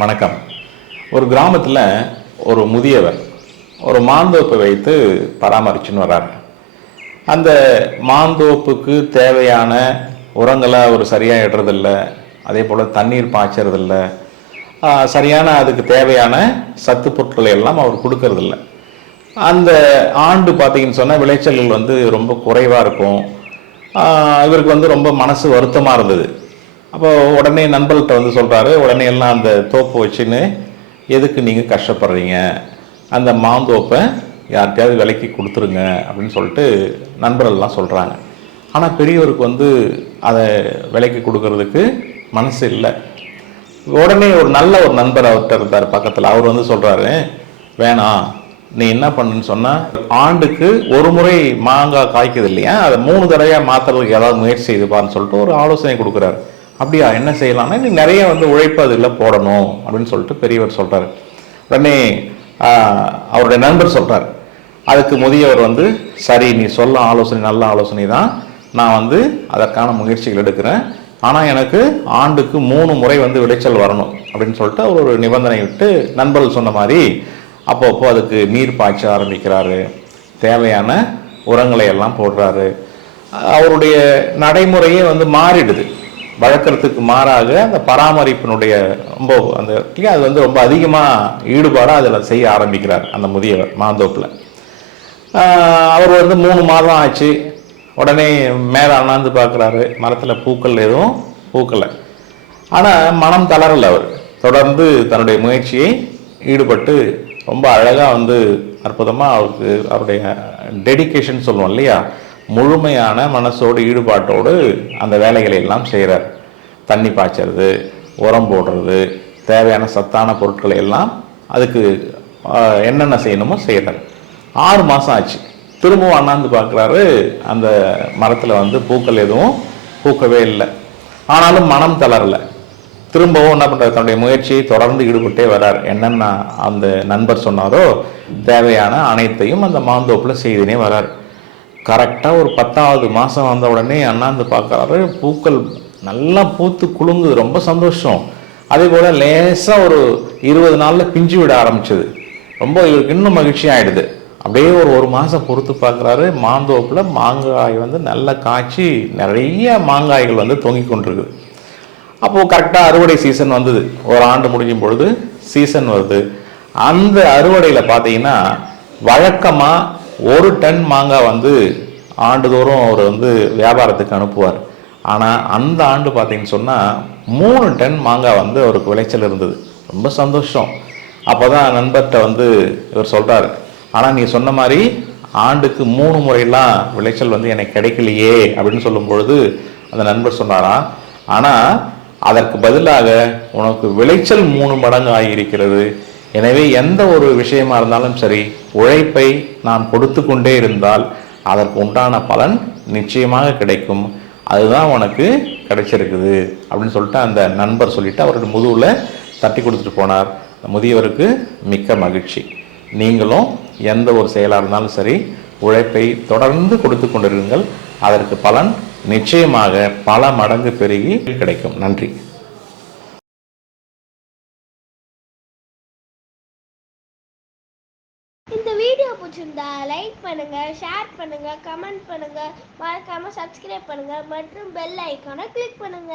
வணக்கம். ஒரு கிராமத்தில் ஒரு முதியவர் ஒரு மாந்தோப்பை வைத்து பராமரிச்சுன்னு வர்றார். அந்த மாந்தோப்புக்கு தேவையான உரங்களை அவர் சரியாக இடுறதில்ல, அதே போல் தண்ணீர் பாய்ச்சறதில்ல, சரியான அதுக்கு தேவையான சத்து பொருட்களை எல்லாம் அவர் கொடுக்கறதில்ல. அந்த ஆண்டு பார்த்தீங்கன்னு சொன்னால் விளைச்சல்கள் ரொம்ப குறைவாக இருக்கும். இவருக்கு ரொம்ப மனசு வருத்தமாக இருந்தது. அப்போ உடனே நண்பர்கள்ட்ட சொல்கிறாரு, உடனே எல்லாம் அந்த தோப்பு வச்சுன்னு எதுக்கு நீங்கள் கஷ்டப்படுறீங்க, அந்த மாந்தோப்பை யார்கிட்டையாவது விலைக்கு கொடுத்துருங்க அப்படின்னு சொல்லிட்டு நண்பர்கள்லாம் சொல்கிறாங்க. ஆனால் பெரியவருக்கு அதை விலைக்கு கொடுக்கறதுக்கு மனசு இல்லை. உடனே ஒரு நல்ல ஒரு நண்பர் அவர்கிட்ட இருந்தார் பக்கத்தில். அவர் சொல்கிறாரு, வேணாம், நீ என்ன பண்ணுன்னு சொன்னால் ஆண்டுக்கு ஒரு முறை மாங்காய் காய்க்குது இல்லையா, அதை 3 தடவையாக மாற்றுறதுக்கு ஏதாவது முயற்சி செய்துப்பான்னு சொல்லிட்டு ஒரு ஆலோசனை கொடுக்குறாரு. அப்படியா, என்ன செய்யலாம்னா நீ நிறைய உழைப்பு அதில் போடணும் அப்படின்னு சொல்லிட்டு பெரியவர் சொல்கிறார். உடனே அவருடைய நண்பர் சொல்கிறார். அதுக்கு முதியவர் சரி, நீ சொல்ல ஆலோசனை நல்ல ஆலோசனை தான், நான் அதற்கான முயற்சிகள் எடுக்கிறேன், ஆனால் எனக்கு ஆண்டுக்கு 3 முறை விளைச்சல் வரணும் அப்படின்னு சொல்லிட்டு அவர் ஒரு நிபந்தனை விட்டு நண்பர்கள் சொன்ன மாதிரி அப்பப்போ அதுக்கு நீர் பாய்ச்ச ஆரம்பிக்கிறாரு, தேவையான உரங்களை எல்லாம் போடுறாரு. அவருடைய நடைமுறையே மாறிடுது. வழக்கத்துக்கு மாறாக அந்த பராமரிப்பினுடைய அது ரொம்ப அதிகமாக ஈடுபாடாக அதில் செய்ய ஆரம்பிக்கிறார் அந்த முதியவர் மாந்தோப்பில். அவர் 3 மாதம் ஆச்சு. உடனே மேலே அண்ணாந்து பார்க்குறாரு, மரத்தில் பூக்கள் எதுவும் பூக்கலை. ஆனால் மனம் தளரலை. அவர் தொடர்ந்து தன்னுடைய முயற்சியை ஈடுபட்டு ரொம்ப அழகாக அற்புதமாக அவருடைய டெடிகேஷன் சொல்லுவோம் இல்லையா, முழுமையான மனசோடு ஈடுபாட்டோடு அந்த வேலைகளை எல்லாம் செய்கிறார். தண்ணி பாய்ச்சறது, உரம் போடுறது, தேவையான சத்தான பொருட்களை எல்லாம் அதுக்கு என்னென்ன செய்யணுமோ செய்கிறார். 6 மாதம் ஆச்சு. திரும்பவும் அண்ணாந்து பார்க்குறாரு, அந்த மரத்தில் பூக்கள் எதுவும் பூக்கவே இல்லை. ஆனாலும் மனம் தளரலை. திரும்பவும் என்ன பண்ணுறாரு, தன்னுடைய முயற்சியை தொடர்ந்து ஈடுபட்டே வர்றார். என்னென்ன அந்த நண்பர் சொன்னாரோ தேவையான அனைத்தையும் அந்த மாந்தோப்பில் செய்துனே வர்றார். கரெக்டாக ஒரு 10வது மாதம் வந்த உடனே அண்ணாந்து பார்க்குறாரு, பூக்கள் நல்லா பூத்து குலுங்குது, ரொம்ப சந்தோஷம். அதே போல் லேசாக ஒரு 20 நாளில் பிஞ்சு விட ஆரம்பிச்சது. ரொம்ப இவருக்கு இன்னும் மகிழ்ச்சி ஆகிடுது. அப்படியே ஒரு மாதம் பொறுத்து பார்க்குறாரு, மாந்தோப்பில் மாங்காய் நல்லா காய்ச்சி நிறைய மாங்காய்கள் தொங்கி கொண்டிருக்குது. அப்போது கரெக்டாக அறுவடை சீசன் வந்தது. ஒரு ஆண்டு முடியும் பொழுது சீசன் வருது. அந்த அறுவடையில் பார்த்தீங்கன்னா வழக்கமாக 1 டன் மாங்காய் ஆண்டுதோறும் அவர் வியாபாரத்துக்கு அனுப்புவார். ஆனால் அந்த ஆண்டு பார்த்தீங்கன்னு சொன்னால் 3 டன் மாங்காய் அவருக்கு விளைச்சல் இருந்தது. ரொம்ப சந்தோஷம். அப்போ தான் நண்பர்கிட்ட இவர் சொல்கிறார், ஆனால் நீ சொன்ன மாதிரி ஆண்டுக்கு 3 முறையெல்லாம் விளைச்சல் எனக்கு கிடைக்கலையே அப்படின்னு சொல்லும் பொழுது அந்த நண்பர் சொன்னாராம், ஆனால் அதற்கு பதிலாக உனக்கு விளைச்சல் 3 மடங்கு ஆகியிருக்கிறது. எனவே எந்த ஒரு விஷயமா இருந்தாலும் சரி, உழைப்பை நாம் கொடுத்து கொண்டே இருந்தால் அதற்கு உண்டான பலன் நிச்சயமாக கிடைக்கும். அதுதான் உனக்கு கிடைச்சிருக்குது அப்படின்னு சொல்லிட்டு அந்த நண்பர் சொல்லிட்டு அவருடைய முதுகில் தட்டி கொடுத்துட்டு போனார். முதியவருக்கு மிக்க மகிழ்ச்சி. நீங்களும் எந்த ஒரு செயலாக இருந்தாலும் சரி, உழைப்பை தொடர்ந்து கொடுத்து கொண்டிருங்கள். அதற்கு பலன் நிச்சயமாக பல மடங்கு பெருகி கிடைக்கும். நன்றி. இந்த வீடியோ பிடிச்சிருந்தா லைக் பண்ணுங்க, ஷேர் பண்ணுங்க, கமெண்ட் பண்ணுங்க, மறக்காம சப்ஸ்கிரைப் பண்ணுங்க மற்றும் பெல் ஐகானை கிளிக் பண்ணுங்க.